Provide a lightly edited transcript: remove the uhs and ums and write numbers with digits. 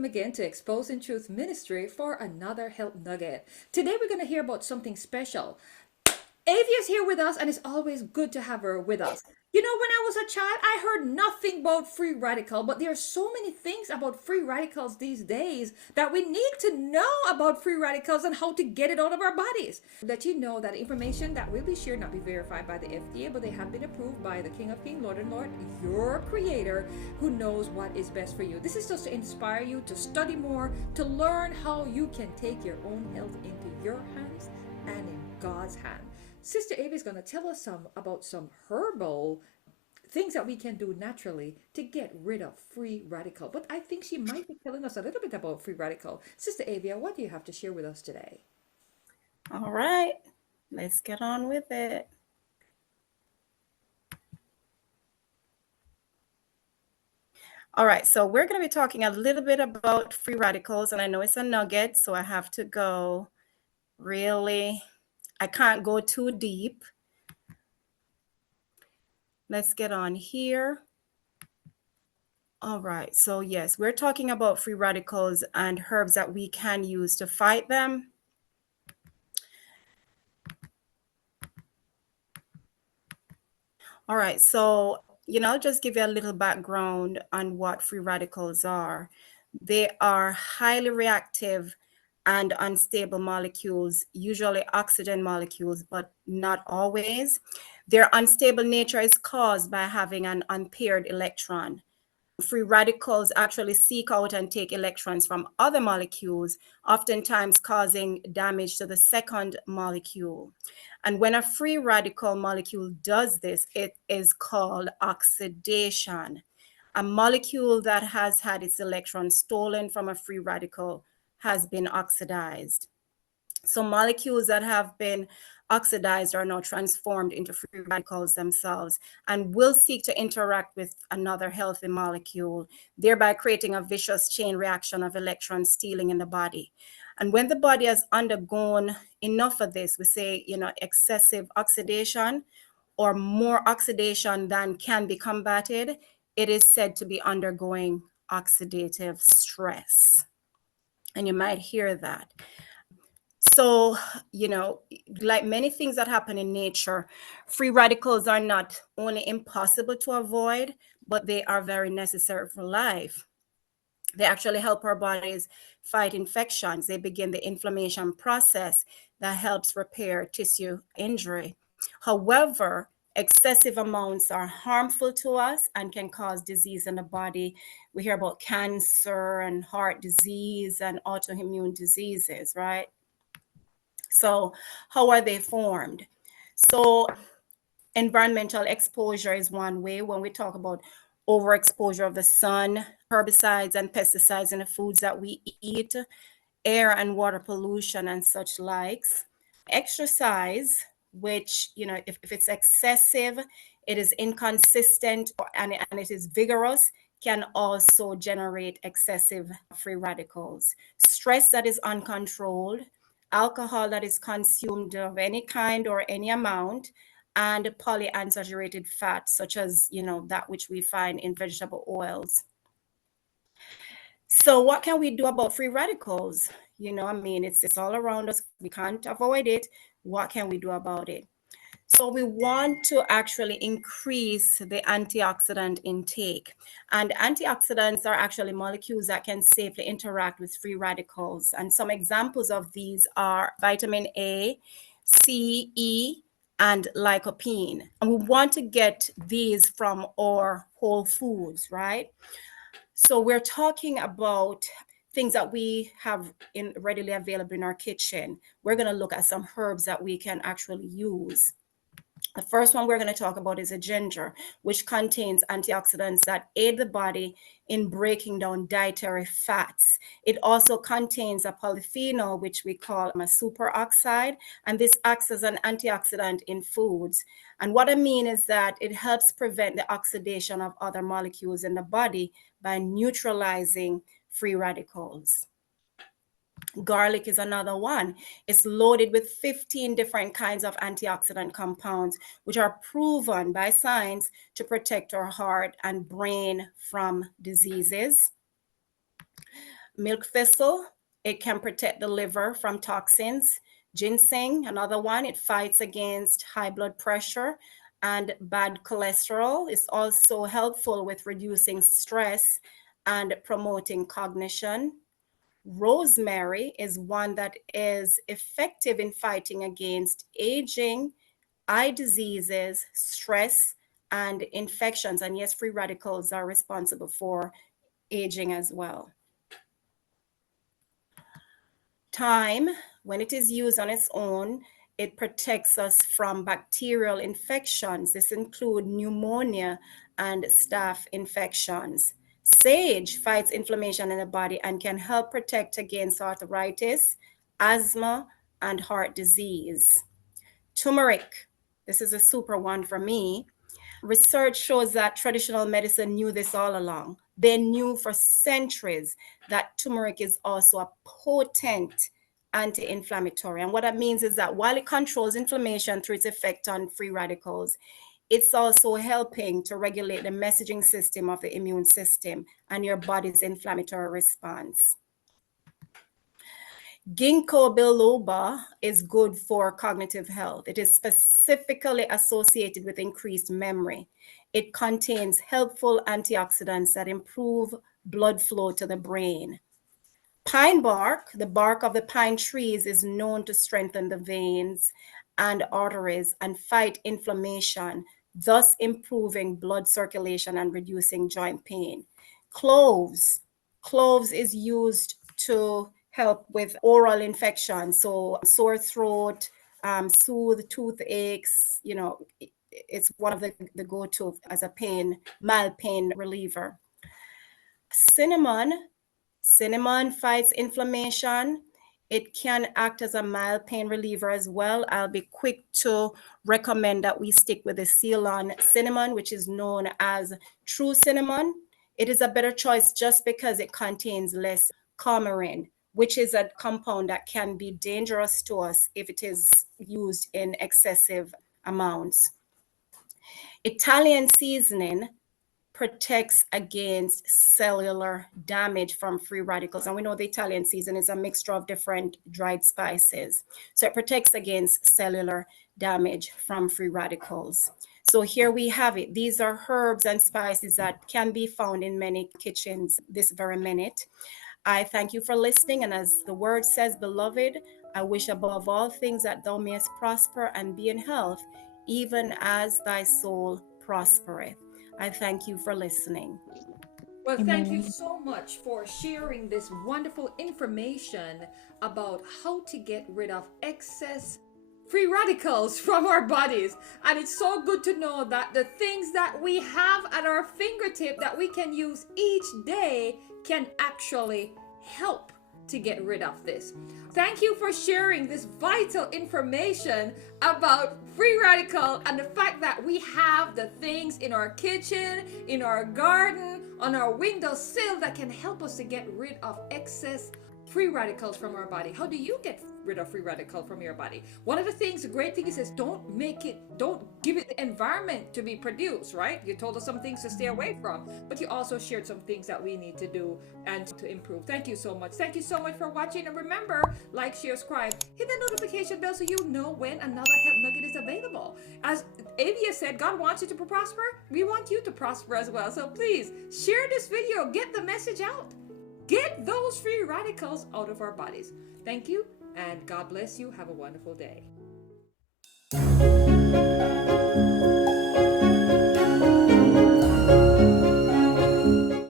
welcome again to Exposing Truth Ministry for another Health Nugget. Today we're going to hear about something special. Avia's here with us, and it's always good to have her with us. You know, when I was a child, I heard nothing about free radical, but there are so many things about free radicals these days that we need to know about free radicals and how to get it out of our bodies. Let you know that information that will be shared not be verified by the FDA, but they have been approved by the King of Kings, Lord and Lord, your creator, who knows what is best for you. This is just to inspire you to study more, to learn how you can take your own health into your hands and in God's hand. Sister Ava is going to tell us about some herbal things that we can do naturally to get rid of free radical. But I think she might be telling us a little bit about free radical. Sister Avia, what do you have to share with us today? All right, let's get on with it. All right, so we're going to be talking a little bit about free radicals, and I know it's a nugget, so I have to go really, I can't go too deep. Let's get on here. All right, so yes, we're talking about free radicals and herbs that we can use to fight them. All right, so I'll just give you a little background on what free radicals are. They are highly reactive and unstable molecules, usually oxygen molecules, but not always. Their unstable nature is caused by having an unpaired electron. Free radicals actually seek out and take electrons from other molecules, oftentimes causing damage to the second molecule. And when a free radical molecule does this, it is called oxidation. A molecule that has had its electron stolen from a free radical has been oxidized. So molecules that have been oxidized are now transformed into free radicals themselves and will seek to interact with another healthy molecule, thereby creating a vicious chain reaction of electron stealing in the body. And when the body has undergone enough of this, we say, excessive oxidation or more oxidation than can be combated, it is said to be undergoing oxidative stress. And you might hear that. So, like many things that happen in nature, free radicals are not only impossible to avoid, but they are very necessary for life. They actually help our bodies fight infections. They begin the inflammation process that helps repair tissue injury. However, excessive amounts are harmful to us and can cause disease in the body. We hear about cancer and heart disease and autoimmune diseases, right? So, how are they formed? So, environmental exposure is one way when we talk about overexposure of the sun, herbicides and pesticides in the foods that we eat, air and water pollution and such likes. Exercise, which, if it's excessive, it is inconsistent and it is vigorous, can also generate excessive free radicals. Stress that is uncontrolled, alcohol that is consumed of any kind or any amount, and polyunsaturated fats, such as, that which we find in vegetable oils. So what can we do about free radicals? It's all around us. We can't avoid it. What can we do about it? So we want to actually increase the antioxidant intake. And antioxidants are actually molecules that can safely interact with free radicals. And some examples of these are vitamin A, C, E, and lycopene. And we want to get these from our whole foods, right? So we're talking about things that we have readily available in our kitchen. We're going to look at some herbs that we can actually use. The first one we're going to talk about is a ginger, which contains antioxidants that aid the body in breaking down dietary fats. It also contains a polyphenol, which we call a superoxide, and this acts as an antioxidant in foods. And what I mean is that it helps prevent the oxidation of other molecules in the body by neutralizing free radicals. Garlic is another one. It's loaded with 15 different kinds of antioxidant compounds, which are proven by science to protect our heart and brain from diseases. Milk thistle, it can protect the liver from toxins. Ginseng, another one, it fights against high blood pressure and bad cholesterol. It's also helpful with reducing stress and promoting cognition. Rosemary is one that is effective in fighting against aging, eye diseases, stress, and infections. And yes, free radicals are responsible for aging as well. Thyme, when it is used on its own, it protects us from bacterial infections. This includes pneumonia and staph infections. Sage fights inflammation in the body and can help protect against arthritis, asthma, and heart disease. Turmeric, this is a super one for me. Research shows that traditional medicine knew this all along. They knew for centuries that turmeric is also a potent anti-inflammatory. And what that means is that while it controls inflammation through its effect on free radicals, it's also helping to regulate the messaging system of the immune system and your body's inflammatory response. Ginkgo biloba is good for cognitive health. It is specifically associated with increased memory. It contains helpful antioxidants that improve blood flow to the brain. Pine bark, the bark of the pine trees, is known to strengthen the veins and arteries and fight inflammation, thus improving blood circulation and reducing joint pain. Cloves. Cloves is used to help with oral infections, so sore throat, soothe toothaches. It's one of the go-to as a mild pain reliever. Cinnamon. Cinnamon fights inflammation. It can act as a mild pain reliever as well. I'll be quick to recommend that we stick with the Ceylon cinnamon, which is known as true cinnamon. It is a better choice just because it contains less coumarin, which is a compound that can be dangerous to us if it is used in excessive amounts. Italian seasoning protects against cellular damage from free radicals. And we know the Italian season is a mixture of different dried spices. So it protects against cellular damage from free radicals. So here we have it. These are herbs and spices that can be found in many kitchens this very minute. I thank you for listening. And as the word says, beloved, I wish above all things that thou mayest prosper and be in health, even as thy soul prospereth. I thank you for listening. Well, thank you Amen. so much for sharing this wonderful information about how to get rid of excess free radicals from our bodies. And it's so good to know that the things that we have at our fingertip that we can use each day can actually help to get rid of this. Thank you for sharing this vital information about free radical and the fact that we have the things in our kitchen, in our garden, on our windowsill that can help us to get rid of excess free radicals from our body. How do you get rid of free radical from your body? One of the things, the great thing is don't give it the environment to be produced, right? You told us some things to stay away from, but you also shared some things that we need to do and to improve. Thank you so much. Thank you so much for watching. And remember, like, share, subscribe, hit the notification bell so you know when another health nugget is available. As Avia said, God wants you to prosper. We want you to prosper as well. So please share this video, get the message out. Get those free radicals out of our bodies. Thank you, and God bless you. Have a wonderful day.